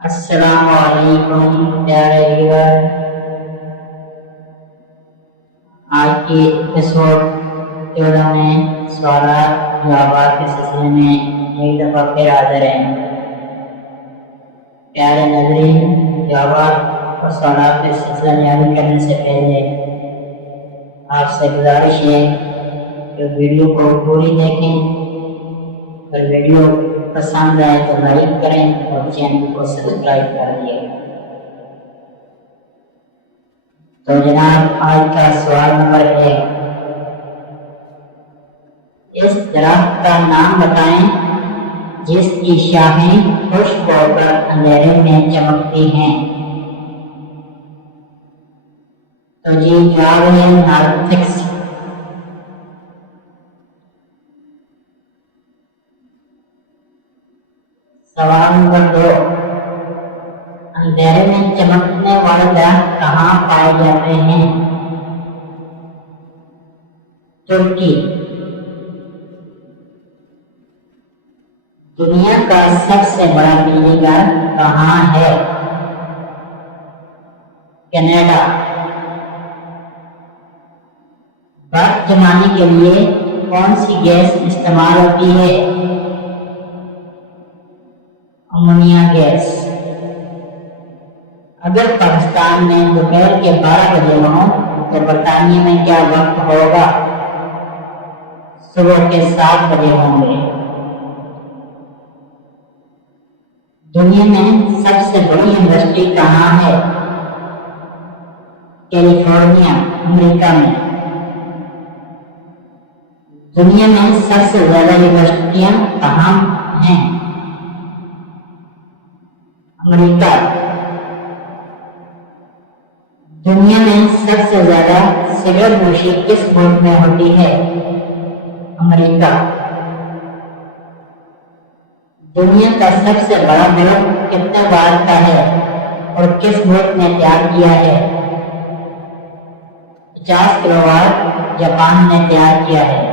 السلام علیکم پیارے ویور، آج کی ایپیسوڈ 14 میں سوالات جوابات کے سلسلے میں ایک دفعہ پھر حاضر ہیں۔ پیارے ناظرین، جوابات اور سوالات کے سلسلہ جاری کرنے سے پہلے آپ سے گزارش ہے کہ ویڈیو کو پوری دیکھیں، اور ویڈیو پسند آئے تو لائک کریں اور چینل کو سبسکرائب کر دیں۔ تو جناب، آج کا سوال نمبر 1، اس درخت کا نام بتائیں جس کی شاخیں خشک ہو کر اندھیرے میں چمکتی ہیں۔ تو جی جواب ہے نارتھکس۔ سوال نمبر 2، اندھیرے میں چمکنے والے درخت کہاں پائے جاتے ہیں؟ ترکی۔ دنیا کا سب سے بڑا بجلی گھر کہاں ہے؟ کینیڈا۔ برف جمانے کے لیے کون سی گیس استعمال ہوتی ہے؟ Ammonia gas. اگر پاکستان میں دوپہر کے 12 بجے ہوں تو برطانیہ میں کیا وقت ہوگا؟ صبح کے 7 بجے ہوں گے۔ دنیا میں سب سے بڑی یونیورسٹی کہاں ہے؟ کیلیفورنیا، امریکہ میں۔ دنیا میں سب سے زیادہ یونیورسٹیاں کہاں ہیں؟ امریکہ۔ دنیا میں سب سے زیادہ سگریٹ نوشی کس ملک میں ہوتی ہے؟ امریکہ۔ دنیا کا سب سے بڑا ملک کتنے بار کا ہے اور کس ملک نے تیار کیا ہے؟ 50 کلو وات جاپان نے تیار کیا ہے۔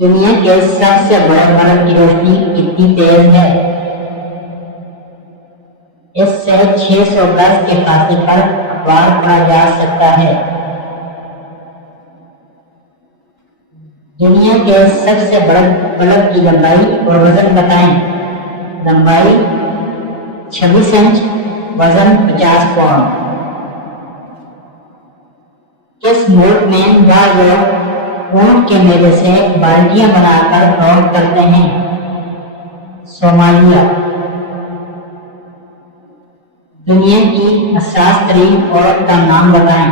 دنیا کے سب سے بڑے بلب کی روشنی کتنی تیز ہے؟ اس سے 600 گز کے فاصلے پر اخبار پڑھا جا سکتا ہے۔ دنیا کے سب سے بڑے بلب کی لمبائی اور وزن بتائیں۔ لمبائی 26 انچ، وزن 50 پاؤنڈ۔ کس ملک میں بعض لوگ اونٹ کے میوے سے بالٹیاں بنا کر فروخت کرتے ہیں؟ صومالیہ۔ دنیا کی حساس ترین عورت کا نام بتائیں۔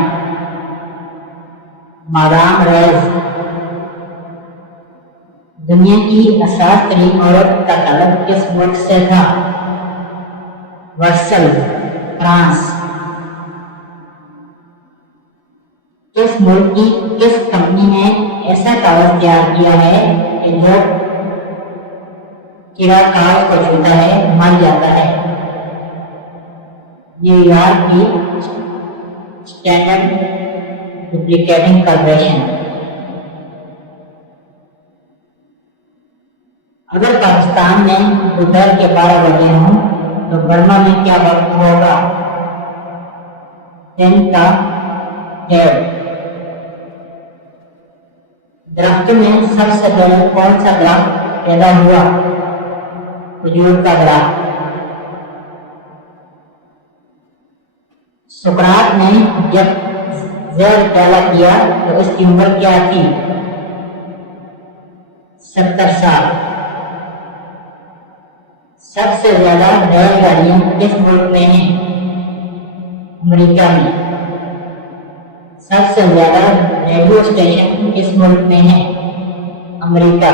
مادام ریز۔ دنیا کی حساس ترین عورت کا تعلق کس ملک سے تھا؟ ورسل، فرانس۔ کس ملک کی کس کمپنی نے ایسا کاغذ تیار کیا ہے کہ جو کیڑا کاغذ کو چھوتا ہے مر جاتا ہے؟ نیو یارک کی اسٹینڈرڈ ڈپلیکیٹنگ کارپوریشن۔ اگر پاکستان میں دوپہر کے 12 بجے ہوں تو برما میں کیا وقت ہوگا؟ دن کا 1:30۔ درختوں میں سب سے پہلے کون سا درخت پیدا ہوا؟ کھجور کا درخت۔ سقراط نے جب زہر پیدا کیا تو اس کی عمر کیا تھی؟ 70 سال۔ سب سے زیادہ ریل گاڑیاں کس ملک میں ہیں؟ امریکہ میں۔ سب سے زیادہ ریڈیو اسٹیشن کس ملک میں ہیں؟ امریکہ۔